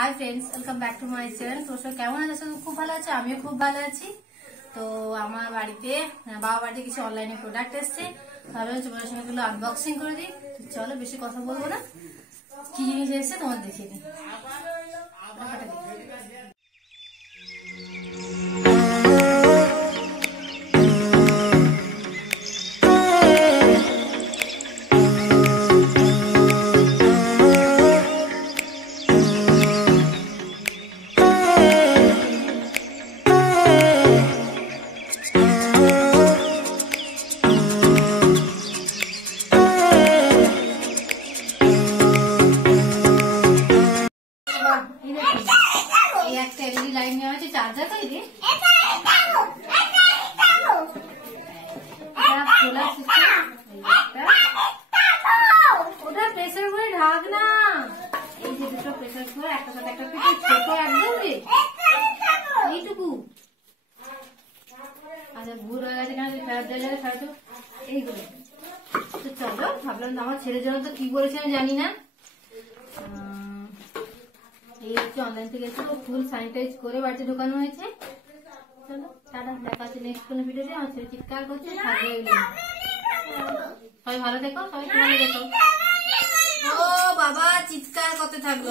Hi friends, welcome back to my channel. तो सब কেমন আছো? খুব ভালো আছি, আমিও খুব ভালো আছি। তো আমার বাড়িতে বাবা বাড়িতে কিছু অনলাইনে প্রোডাক্ট এসেছে, ভাবলাম তোমাদের সঙ্গে এগুলো আনবক্সিং করে দিই। চলো বেশি কথা বলবো না, কি জিনিস এসেছে তোমার দেখিয়ে দিই। একটা এলইডি লাইট নেওয়া হয়েছে, চার্জার তো এটা সোলার সিস্টেম। ওটা প্রেসার করে ঢাক না, এই যে দুটো প্রেসার করে একটা সাথে একটা পিঠে ছোট একদম রে এইটুকু। আচ্ছা ভুল হয়ে গেছে, কেন ফেরত দেওয়া যাবে হয়তো এইগুলো। তো চলো, ভাবলাম আমার ছেলের জন্য তো কি বলেছে আমি জানি না। এই হচ্ছে অনলাইন থেকে এসে ফুল স্যানিটাইজ করে বাড়িতে ঢোকানো হয়েছে। চলো টাটা, দেখা হচ্ছে নেক্সট কোনো ভিডিওতে। আমার ছেলে চিৎকার করছে, থাকবে সবাই ভালো দেখো, সবাই ভালো দেখো। ও বাবা চিৎকার করতে থাকলো।